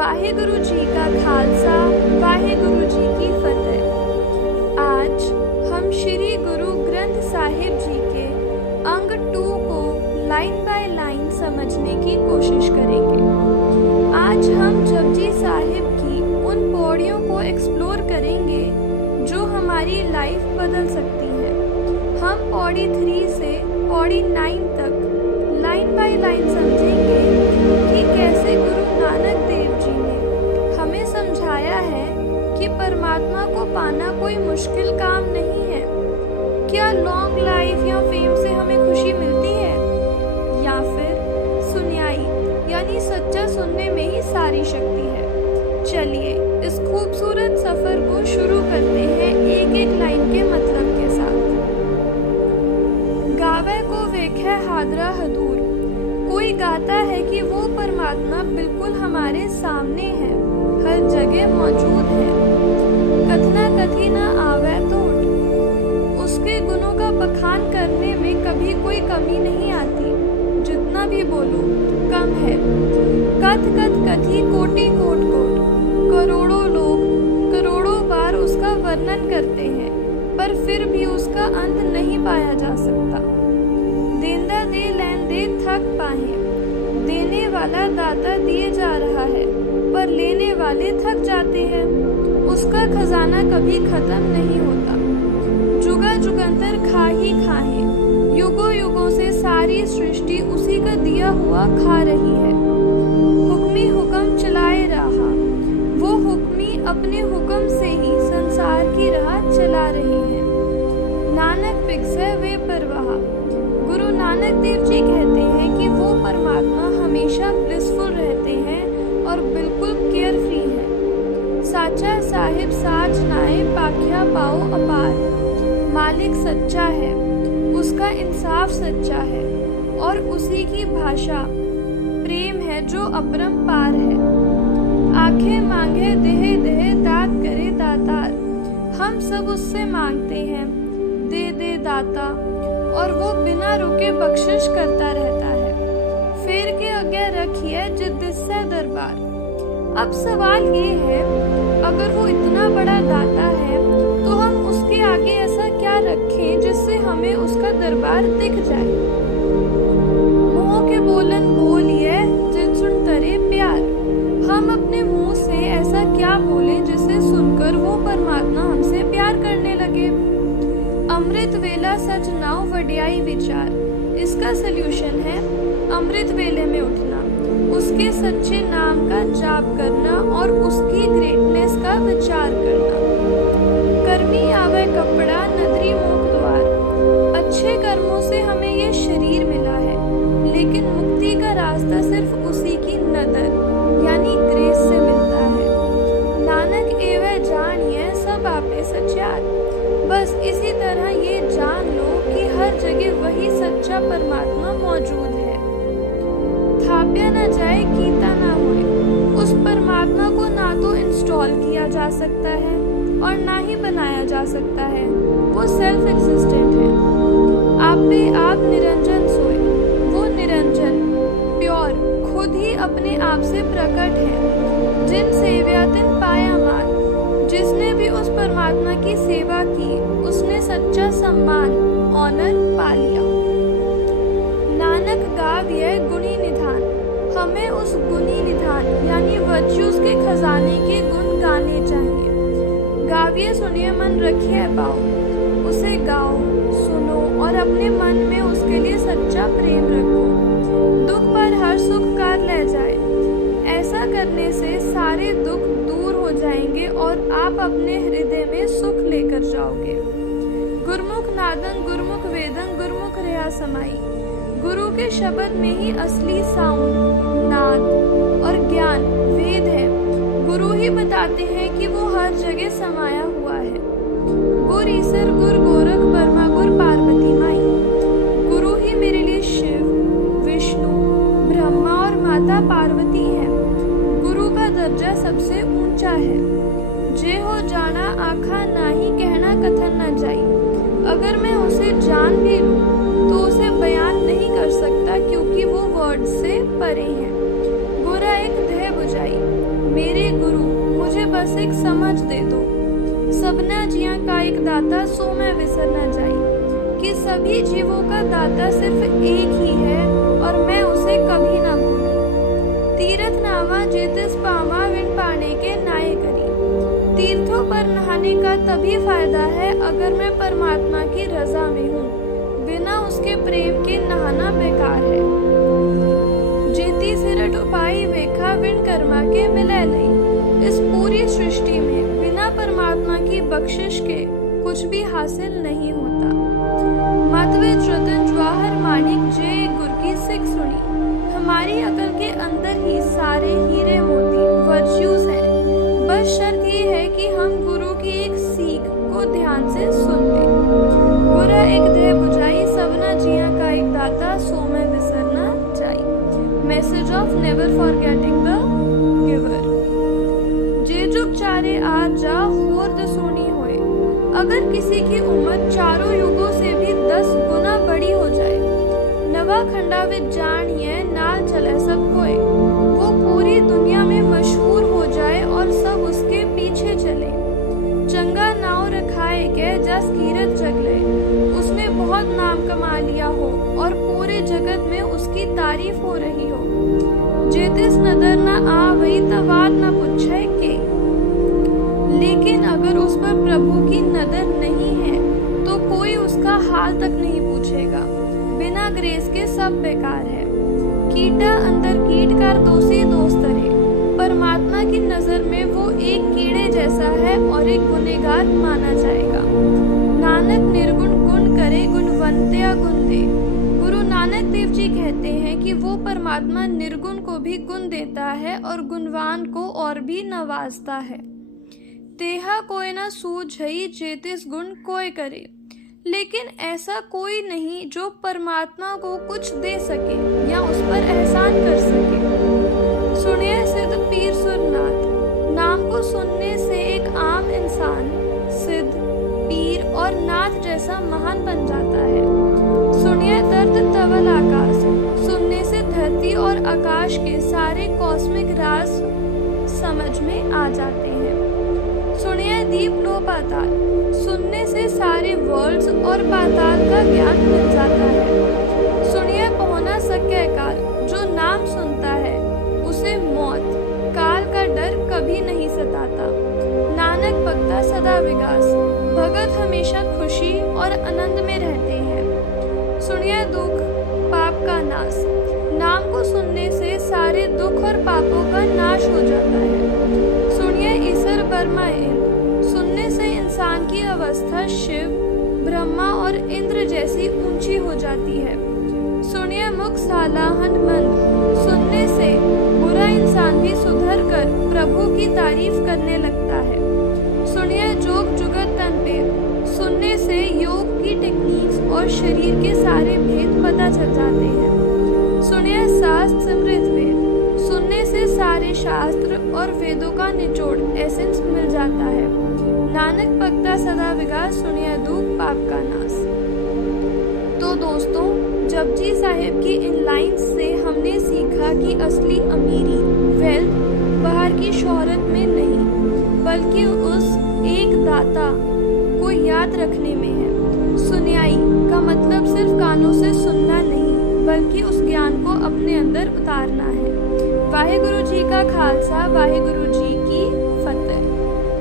वाहेगुरु जी का खालसा, वाहेगुरु जी की फतेह। आज हम श्री गुरु ग्रंथ साहिब जी के अंग 2 को लाइन बाय लाइन समझने की कोशिश करेंगे। आज हम जपजी साहिब की उन पौड़ियों को एक्सप्लोर करेंगे जो हमारी लाइफ बदल सकती है। हम पौड़ी 3 से पौड़ी 9 तक लाइन बाय लाइन समझेंगे कि कैसे गुरु नानक देव जी ने हमें समझाया है कि परमात्मा को पाना कोई मुश्किल काम नहीं है। क्या लॉन्ग लाइफ या फेम से हमें खुशी मिलती है, या फिर सुनियाई यानी सच्चा सुनने में ही सारी शक्ति है। चलिए इस खूबसूरत सफर को शुरू करते हैं एक एक लाइन के मतलब के साथ। गावे को वेखे हादरा हदूर, कोई गाता है कि वो परमात्मा बिल्कुल हमारे सामने है, हर जगह मौजूद है। कथना कथी न आवे टोट, उसके गुणों का बखान करने में कभी कोई कमी नहीं आती, जितना भी बोलो कम है। कथ कथ कथी कोटि कोट कोट, करोड़ों लोग करोड़ों बार उसका वर्णन करते हैं, पर फिर भी उसका अंत नहीं पाया जा सकता। देंदा दे लैन दे थक पाए, देने वाला दाता दिए जा रहा है, पर लेने वाले थक जाते हैं। उसका खजाना कभी खत्म नहीं होता, जुगा जुगंतर खा ही खाए, युगों युगों से सारी सृष्टि उसी का दिया हुआ खा रही है। हुक्मी हुक्म चलाए रहा, वो हुक्मी अपने हुक्म से ही संसार की राह चला रही है। नानक बिगसे वे परवाह, गुरु नानक देव जी कहते हैं कि वो परमात्मा हमेशा ब्लिसफुल रहते हैं और बिल्कुल केयर फ्री है। साचा साहिब साज नाए पाख्या पाओ अपार, मालिक सच्चा है, उसका इंसाफ सच्चा है और उसी की भाषा प्रेम है जो अपरंपार है। आंखें मांगे देहे देहे दात करे दातार, हम सब उससे मांगते हैं दे दे दाता, और वो बिना रुके बख्शिश करता रहता है। फेर के आगे रखिए जिद्दिस्सा दरबार। अब सवाल ये है, अगर वो इतना बड़ा दाता है तो हम उसके आगे ऐसा क्या रखें जिससे हमें उसका दरबार दिख जाए। मुँह के बोलन बोलिए जिन सुन तरे प्यार, हम अपने मुंह से ऐसा क्या बोले जिसे सुनकर वो परमात्मा हमसे प्यार करने लगे। अमृत वेला सच नाव वड्याई विचार, इसका सल्यूशन है अमृत वेले में उठना, उसके सच्चे नाम का जाप करना और उसकी ग्रेटनेस का विचार करना। कर्मी आवे कपड़ा नदरी मुख द्वार, अच्छे कर्मों से हमें ये शरीर मिला है, लेकिन मुक्ति का रास्ता सिर्फ उसी की नदर यानी ग्रेस से मिलता है। नानक एवे जानिए सब आपे सच्चार, बस इसी तरह ये जान लो कि हर जगह वही सच्चा परमात्मा मौजूद है। थाप्या न जाए कीता ना होए, उस परमात्मा को ना तो इंस्टॉल किया जा सकता है और ना ही बनाया जा सकता है, वो सेल्फ एग्जिस्टेंट है। आप पे आप निरंजन सोए, वो निरंजन प्योर खुद ही अपने आप से प्रकट है। जिन सेव्या तिन पाया मान, जिसने भी उस परमात्मा की सेवा की उसने सच्चा सम्मान ऑनर पा लिया। नानक गाव्य गुणी निधान, हमें उस गुणी निधान यानी वर्च्यूज के खजाने के गुण गाने चाहिए। गाव्य सुनिए मन रखिए पाओ, उसे गाओ सुनो और अपने मन में उसके लिए सच्चा प्रेम रखो। दुख पर हर सुख कर ले जाए, ऐसा करने से सारे दुख दूर हो जाएंगे और आप अपने हृदय में सुख लेकर जाओगे। गुरमुख नादन गुरमुख वेदन गुरमुख रहा समाई, गुरु के शब्द में ही असली साउंड नाद और ज्ञान वेद है। गुरु ही बताते हैं कि वो हर जगह समाया हुआ है। गुर ईसर गुर गोरख बर्मा गुर पार्वती माई, गुरु ही मेरे लिए शिव विष्णु ब्रह्मा और माता पार्वती है। गुरु का दर्जा सबसे ऊंचा है। जे हो जाना आखा नाही कहना कथन न जाई, अगर मैं उसे जान भी लूं तो उसे बयान नहीं कर सकता क्योंकि वो वर्ड से परे है। गोरा एक देह बुझाई, बस एक समझ दे दो। सबना जिया का एक दाता सो मैं विसर न जाई, कि सभी जीवों का दाता सिर्फ एक ही है और मैं उसे कभी ना भूलूं। तीर्थ नावा जेतिस पामा विन पाने के नाये करी। तीर्थों पर नहाने का तभी फायदा है अगर मैं परमात्मा की रजा में हूँ, बिना उसके प्रेम के नहाना बेकार है। जेती सिरट उपाई वेखा विन कर्मा के मिले नहीं। इस पूरी सृष्टि में बिना परमात्मा की बख्शिश के कुछ भी हासिल नहीं होता। मतविद रतन जवाहर माणिक जे गुर की सिख सुनी। हमारी अकल के अंदर ही सारे हीरे मोती वर्च्यूज हैं, बस शर्त ये है कि हम गुरु की एक सीख को ध्यान से सुन लें। बुरा एक देह बुझाई सबना जिया का एक दाता सो मैं विसर न जाई। Message of never forgetting the giver. जे जुग चारे आज जा होर द सोनी होए। अगर किसी की उम्र चारों युगों से भी 10 गुना बड़ी हो जाए, नवा खंडा विच जानिए नाल चले सब कोई, वो पूरी दुनिया में मशहूर हो जाए और सब उसके पीछे चले। चंगा नाव रखाए के जस कीरत जगले, उसने बहुत नाम कमा लिया हो और पूरे जगत में उसकी तारीफ हो रही हो। जेतिस नदर न आ वही तवाद न पूछे के। लेकिन अगर उस पर प्रभु की नजर नहीं है तो कोई उसका हाल तक नहीं पूछेगा। बिना ग्रेस के सब बेकार है। कीटा अंदर कीट कर दोषी दोस्त रे। परमात्मा की नजर में वो एक कीड़े जैसा है और एक गुनहगार माना जाएगा। नानक निर्गुण गुण करे गुणवंत्या गुण दे। गुरु नानक देव जी कहते हैं कि वो परमात्मा निर्गुण को भी गुण देता है और गुणवान को और भी नवाजता है। तेहा कोई ना सूझई जेतिस गुण कोई करे। लेकिन ऐसा कोई नहीं जो परमात्मा को कुछ दे सके या उस पर एहसान कर सके। सुनिए सिद्ध पीर सुरनाथ। नाम को सुनने से एक आम इंसान सिद्ध, पीर और नाथ जैसा महान बन जाता है। सुनिए दर्द तवल आकाश। सुनने से धरती और आकाश के सारे कॉस्मिक राज समझ में आ जाते हैं। सुनिए दीप लो पाताल। सुनने से सारे वर्ल्ड्स और पाताल का ज्ञान मिल जाता है। सुनिए पहुना सके काल। जो नाम सुनता है उसे मौत काल का डर कभी नहीं सताता। नानक भक्ता सदा विकास। भगत हमेशा खुशी और आनंद में रहते हैं। सुनिए दुख पाप का नाश। नाम को सुनने से सारे दुख और पापों का नाश हो जाता है। सुनिए ईश्वर बर्मा इंद्र। सुनने से इंसान की अवस्था शिव, ब्रह्मा और इंद्र जैसी ऊंची हो जाती है। सुनिए मुख सालाहन मंद। सुनने से बुरा इंसान भी सुधर कर प्रभु की तारीफ करने लगता है। सुनिए जोग जुगत तनपेद। सुनने से योग की टेक्निक्स और शरीर के सारे भेद पता चल जाते हैं। सुनिए शास्त्र समृद्ध वेद। सुनने से सारे शास्त्र और वेदों का निचोड़ एसेंस मिल जाता है। नानक भक्ता सदा विकास। सुनिए दुख पाप का नाश। तो दोस्तों, जपजी साहिब की इन लाइन्स से हमने सीखा कि असली अमीरी वेल्थ बाहर की शोहरत में नहीं बल्कि उस एक दाता को याद रखने में है। सुनियाई का मतलब सिर्फ कानों से सुनना नहीं बल्कि उस ज्ञान को अपने अंदर उतारना है। वाहेगुरु जी का खालसा वाहेगुरु